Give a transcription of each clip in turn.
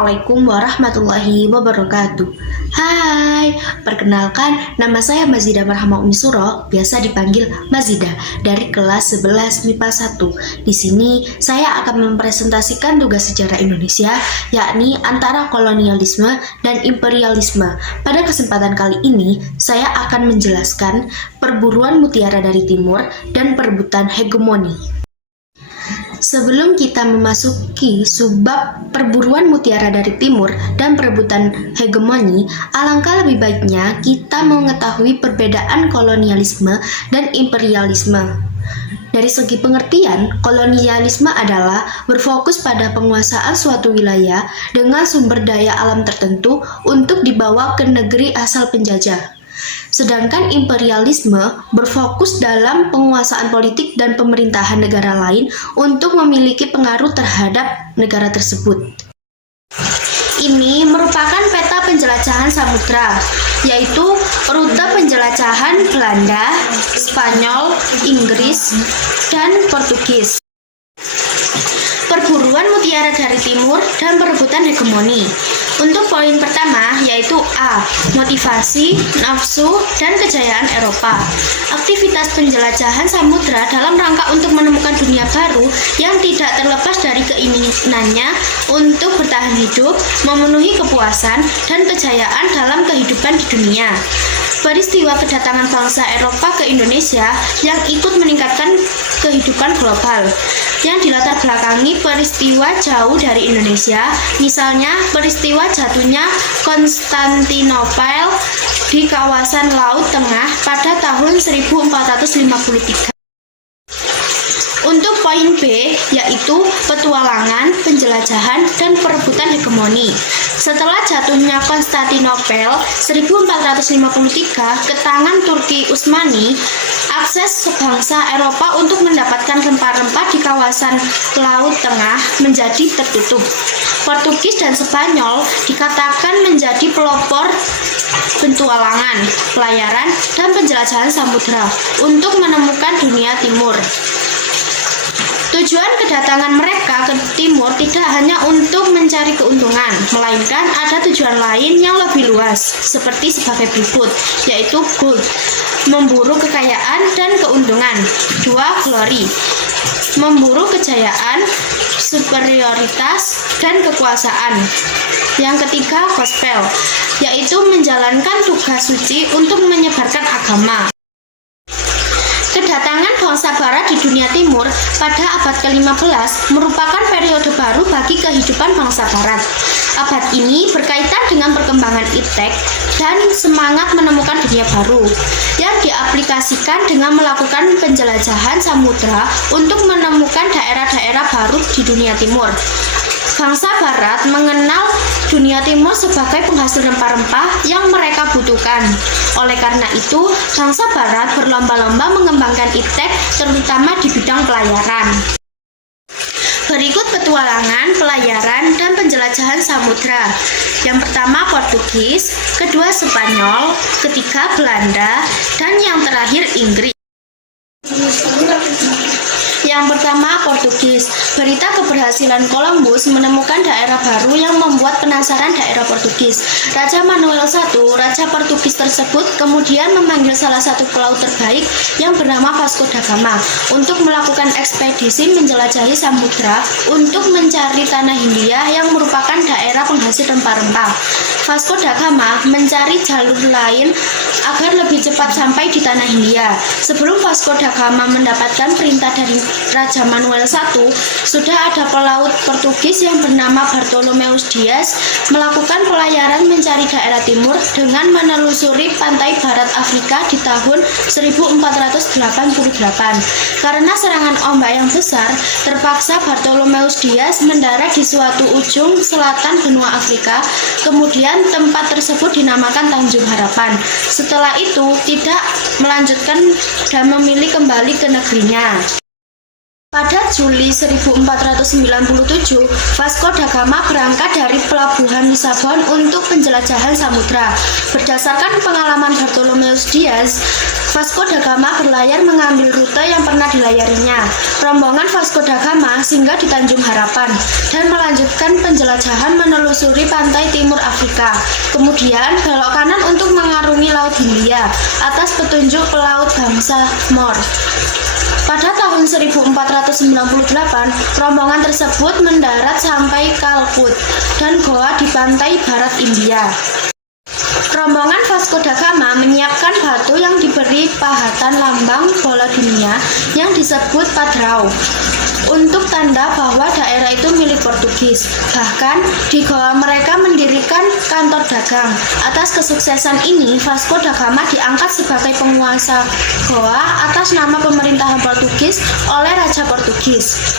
Assalamualaikum warahmatullahi wabarakatuh. Hai, perkenalkan nama saya Mazida Marhama Umi Suro, biasa dipanggil Mazida, dari kelas 11 MIPA 1. Di sini saya akan mempresentasikan tugas sejarah Indonesia, yakni antara kolonialisme dan imperialisme. Pada kesempatan kali ini, saya akan menjelaskan perburuan mutiara dari timur dan perebutan hegemoni. Sebelum kita memasuki subbab perburuan mutiara dari timur dan perebutan hegemoni, alangkah lebih baiknya kita mengetahui perbedaan kolonialisme dan imperialisme. Dari segi pengertian, kolonialisme adalah berfokus pada penguasaan suatu wilayah dengan sumber daya alam tertentu untuk dibawa ke negeri asal penjajah. Sedangkan imperialisme berfokus dalam penguasaan politik dan pemerintahan negara lain untuk memiliki pengaruh terhadap negara tersebut. Ini merupakan peta penjelajahan samudra, yaitu rute penjelajahan Belanda, Spanyol, Inggris, dan Portugis. Perburuan mutiara dari timur dan perebutan hegemoni. Untuk poin pertama yaitu A. Motivasi, nafsu, dan kejayaan Eropa. Aktivitas penjelajahan samudra dalam rangka untuk menemukan dunia baru yang tidak terlepas dari keinginannya untuk bertahan hidup, memenuhi kepuasan, dan kejayaan dalam kehidupan di dunia. Peristiwa kedatangan bangsa Eropa ke Indonesia yang ikut meningkatkan kehidupan global yang dilatar belakangi peristiwa jauh dari Indonesia, misalnya peristiwa jatuhnya Konstantinopel di kawasan Laut Tengah pada tahun 1453. Untuk poin B, yaitu petualangan, penjelajahan, dan perebutan hegemoni. Setelah jatuhnya Konstantinopel 1453 ke tangan Turki Utsmani, akses bangsa Eropa untuk mendapatkan rempah-rempah di kawasan Laut Tengah menjadi tertutup. Portugis dan Spanyol dikatakan menjadi pelopor petualangan, pelayaran, dan penjelajahan samudra untuk menemukan dunia timur. Tujuan kedatangan mereka ke timur tidak hanya untuk mencari keuntungan, melainkan ada tujuan lain yang lebih luas, seperti sebagai berikut, yaitu gold, memburu kekayaan dan keuntungan. 2. Glory, memburu kejayaan, superioritas, dan kekuasaan. Yang ketiga, gospel, yaitu menjalankan tugas suci untuk menyebarkan agama. Kedatangan bangsa barat di dunia timur pada abad ke-15 merupakan periode baru bagi kehidupan bangsa barat. Abad ini berkaitan dengan perkembangan iptek dan semangat menemukan dunia baru yang diaplikasikan dengan melakukan penjelajahan samudra untuk menemukan daerah-daerah baru di dunia timur. Bangsa barat mengenal dunia timur sebagai penghasil rempah-rempah yang mereka butuhkan. Oleh karena itu, bangsa barat berlomba-lomba mengembangkan iptek, terutama di bidang pelayaran. Berikut petualangan, pelayaran, dan penjelajahan samudra. Yang pertama Portugis, kedua Spanyol, ketiga Belanda, dan yang terakhir Inggris. Yang pertama, Portugis. Berita keberhasilan Columbus menemukan daerah baru yang membuat penasaran daerah Portugis. Raja Manuel I, Raja Portugis tersebut, kemudian memanggil salah satu pelaut terbaik yang bernama Vasco da Gama untuk melakukan ekspedisi menjelajahi samudra untuk mencari tanah Hindia yang merupakan daerah penghasil rempah-rempah. Vasco da Gama mencari jalur lain agar lebih cepat sampai di tanah Hindia. Sebelum Vasco da Gama mendapatkan perintah dari Raja Manuel I, sudah ada pelaut Portugis yang bernama Bartolomeus Dias melakukan pelayaran mencari daerah timur dengan menelusuri pantai barat Afrika di tahun 1488. Karena serangan ombak yang besar, terpaksa Bartolomeus Dias mendarat di suatu ujung selatan benua Afrika. Kemudian tempat tersebut dinamakan Tanjung Harapan. Setelah itu tidak melanjutkan dan memilih kembali ke negerinya. Pada Juli 1497, Vasco da Gama berangkat dari pelabuhan Lisabon untuk penjelajahan samudra. Berdasarkan pengalaman Bartolomeus Dias, Vasco da Gama berlayar mengambil rute yang pernah dilayarinya. Rombongan Vasco da Gama singgah di Tanjung Harapan dan melanjutkan penjelajahan menelusuri pantai timur Afrika. Kemudian belok kanan untuk mengarungi Laut Hindia atas petunjuk pelaut bangsa Moor. Pada tahun 1498, rombongan tersebut mendarat sampai Kalkut dan Goa di pantai barat India. Rombongan Vasco da Gama menyiapkan batu yang diberi pahatan lambang bola dunia yang disebut Padrao untuk tanda bahwa daerah itu milik Portugis. Bahkan di Goa mereka mendirikan kantor dagang. Atas kesuksesan ini, Vasco da Gama diangkat sebagai penguasa Goa atas nama pemerintahan Portugis oleh Raja Portugis.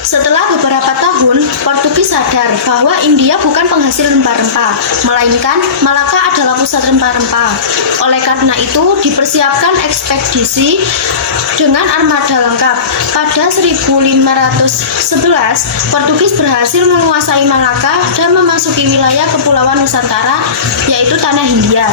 Setelah beberapa tahun, Portugis sadar bahwa India bukan penghasil rempah-rempah, melainkan Malaka adalah pusat rempah-rempah. Oleh karena itu, dipersiapkan ekspedisi dengan armada lengkap. Pada 1511, Portugis berhasil menguasai Malaka dan memasuki wilayah Kepulauan Nusantara, yaitu Tanah Hindia.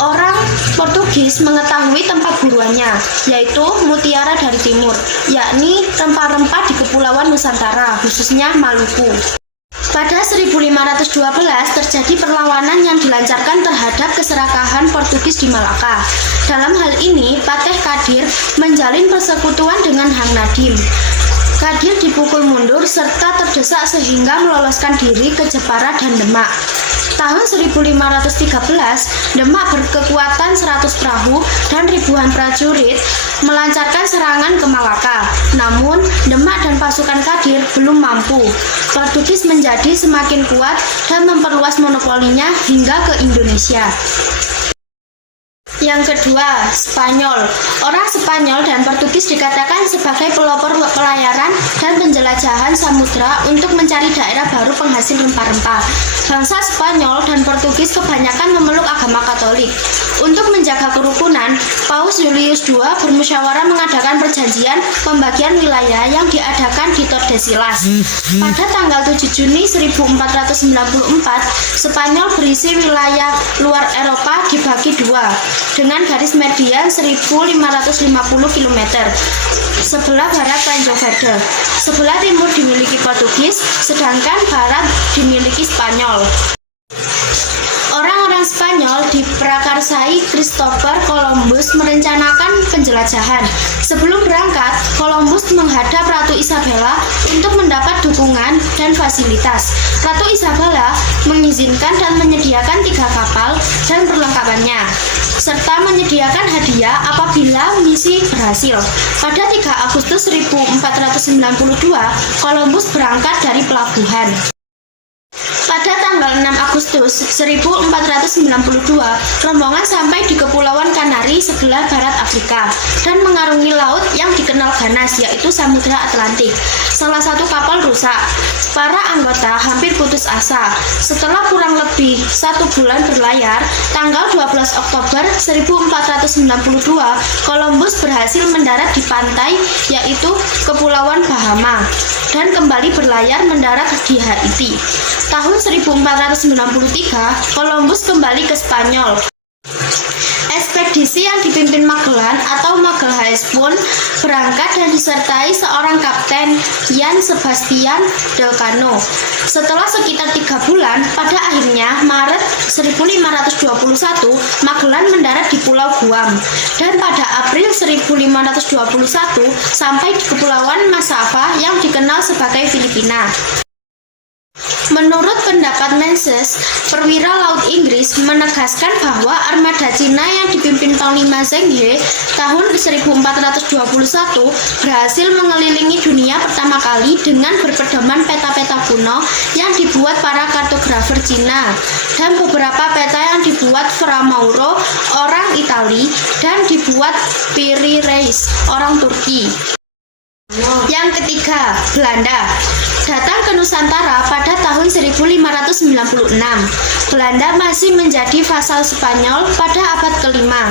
Orang Portugis mengetahui tempat buruannya, yaitu mutiara dari timur, yakni rempah-rempah di Kepulauan Nusantara, khususnya Maluku. Pada 1512 terjadi perlawanan yang dilancarkan terhadap keserakahan Portugis di Malaka. Dalam hal ini, Pateh Kadir menjalin persekutuan dengan Hang Nadim. Kadir dipukul mundur serta terdesak sehingga meloloskan diri ke Jepara dan Demak. Tahun 1513, Demak berkekuatan 100 perahu dan ribuan prajurit melancarkan serangan ke Malaka. Namun, Demak dan pasukan Kadir belum mampu. Portugis menjadi semakin kuat dan memperluas monopolinya hingga ke Indonesia. Yang kedua, Spanyol. Orang Spanyol dan Portugis dikatakan sebagai pelopor pelayaran dan penjelajahan samudra untuk mencari daerah baru penghasil rempah-rempah. Bangsa Spanyol dan Portugis kebanyakan memeluk agama Katolik. Untuk menjaga kerukunan, Paus Julius II bermusyawarah mengadakan perjanjian pembagian wilayah yang diadakan di Tordesillas. Pada tanggal 7 Juni 1494, Spanyol berisi wilayah luar Eropa dibagi dua, dengan garis median 1550 km. Sebelah barat Tanjung Verde, sebelah timur dimiliki Portugis, sedangkan barat dimiliki Spanyol. Orang-orang Spanyol diprakarsai Christopher Columbus merencanakan penjelajahan. Sebelum berangkat, Columbus menghadap Ratu Isabella untuk mendapat dukungan dan fasilitas. Ratu Isabella mengizinkan dan menyediakan 3 kapal dan perlengkapannya, serta menyediakan hadiah apabila misi berhasil. Pada 3 Agustus 1492, Columbus berangkat dari pelabuhan. Pada tanggal 6 Agustus 1492, rombongan sampai di Kepulauan Kanari sebelah barat Afrika dan mengarungi laut yang dikenal ganas, yaitu Samudra Atlantik. Salah satu kapal rusak. Para anggota hampir putus asa. Setelah kurang lebih 1 bulan berlayar, tanggal 12 Oktober 1492, Columbus berhasil mendarat di pantai, yaitu Kepulauan Bahama, dan kembali berlayar mendarat di Haiti. Tahun 1493, Columbus kembali ke Spanyol. Ekspedisi yang dipimpin Magellan atau Magalhaes pun berangkat dan disertai seorang kapten, Jan Sebastian Elcano. Setelah sekitar 3 bulan, pada akhirnya Maret 1521, Magellan mendarat di Pulau Guam, dan pada April 1521 sampai di Kepulauan Masava yang dikenal sebagai Filipina. Menurut pendapat Menzies, perwira laut Inggris menegaskan bahwa armada Cina yang dipimpin Panglima Zheng He tahun 1421 berhasil mengelilingi dunia pertama kali dengan berpedoman peta-peta kuno yang dibuat para kartografer Cina dan beberapa peta yang dibuat Fra Mauro, orang Itali, dan dibuat Piri Reis, orang Turki. Yang ketiga, Belanda. datang ke Nusantara pada tahun 1596. Belanda masih menjadi vasal Spanyol pada abad kelima.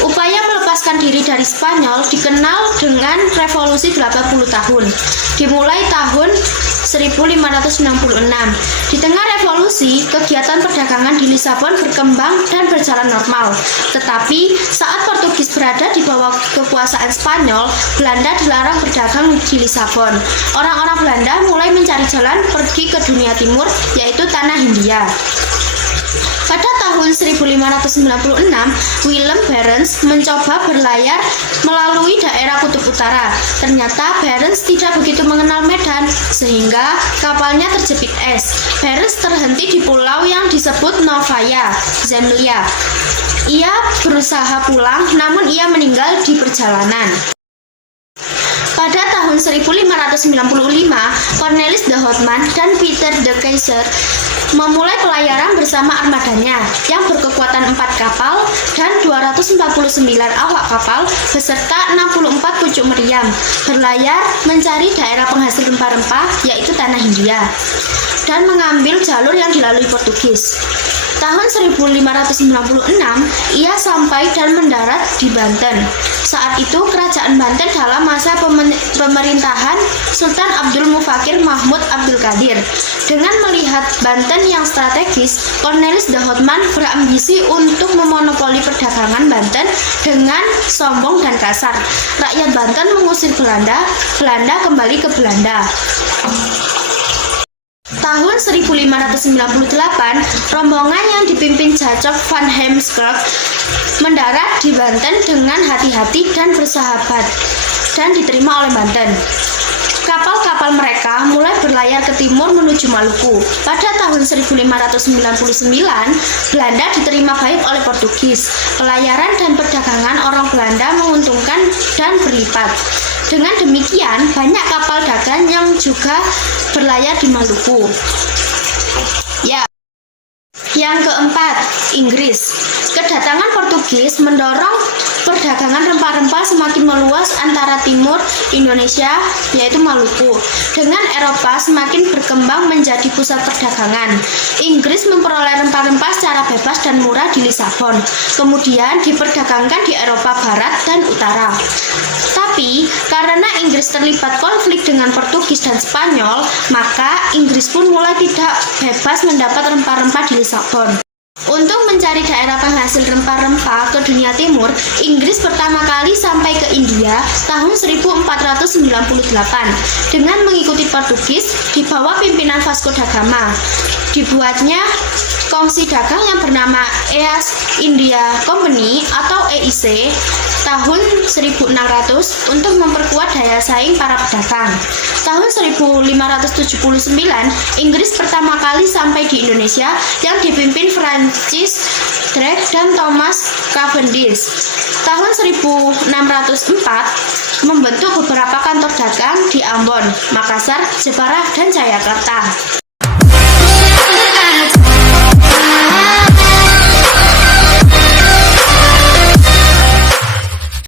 Upaya melepaskan diri dari Spanyol dikenal dengan Revolusi 80 tahun, dimulai tahun 1566. Di tengah revolusi, kegiatan perdagangan di Lisabon berkembang dan berjalan normal. Tetapi saat Portugis berada di bawah kekuasaan Spanyol, Belanda dilarang berdagang di Lisabon. Orang-orang Belanda mulai mencari jalan pergi ke dunia timur, yaitu tanah Hindia. Pada tahun 1596, Willem Barents mencoba berlayar melalui daerah Kutub Utara. Ternyata Barents tidak begitu mengenal medan, sehingga kapalnya terjepit es. Barents terhenti di pulau yang disebut Novaya Zemlya. Ia berusaha pulang, namun ia meninggal di perjalanan. Pada tahun 1595, Cornelis de Houtman dan Peter de Keyser memulai pelayaran bersama armadanya yang berkekuatan 4 kapal dan 249 awak kapal beserta 64 pucuk meriam, berlayar mencari daerah penghasil rempah-rempah yaitu tanah Hindia dan mengambil jalur yang dilalui Portugis. Tahun 1596, ia sampai dan mendarat di Banten. Saat itu kerajaan Banten dalam masa pemerintahan Sultan Abdul Mufakir Mahmud Abdul Qadir. Dengan melihat Banten yang strategis, Cornelis de Houtman berambisi untuk memonopoli perdagangan Banten dengan sombong dan kasar. Rakyat Banten mengusir Belanda, Belanda kembali ke Belanda. Tahun 1598, rombongan yang dipimpin Jacob van Heemskerk mendarat di Banten dengan hati-hati dan bersahabat dan diterima oleh Banten. Kapal-kapal mereka mulai berlayar ke timur menuju Maluku. Pada tahun 1599, Belanda diterima baik oleh Portugis. Pelayaran dan perdagangan orang Belanda menguntungkan dan berlipat. Dengan demikian, banyak kapal dagang yang juga berlayar di Maluku. Yang keempat, Inggris. Kedatangan Portugis mendorong perdagangan rempah-rempah semakin meluas antara timur Indonesia, yaitu Maluku, dengan Eropa semakin berkembang menjadi pusat perdagangan. Inggris memperoleh rempah-rempah secara bebas dan murah di Lisabon, kemudian diperdagangkan di Eropa Barat dan Utara. Tapi, karena Inggris terlibat konflik dengan Portugis dan Spanyol, maka Inggris pun mulai tidak bebas mendapat rempah-rempah di Lisabon. Untuk mencari daerah penghasil rempah-rempah ke dunia timur, Inggris pertama kali sampai ke India tahun 1498 dengan mengikuti Portugis di bawah pimpinan Vasco da Gama. Dibuatnya kongsi dagang yang bernama East India Company atau EIC tahun 1600 untuk memperkuat daya saing para pedagang. Tahun 1579, Inggris pertama kali sampai di Indonesia yang dipimpin Francis Drake dan Thomas Cavendish. Tahun 1604, membentuk beberapa kantor dagang di Ambon, Makassar, Jepara, dan Jayakarta.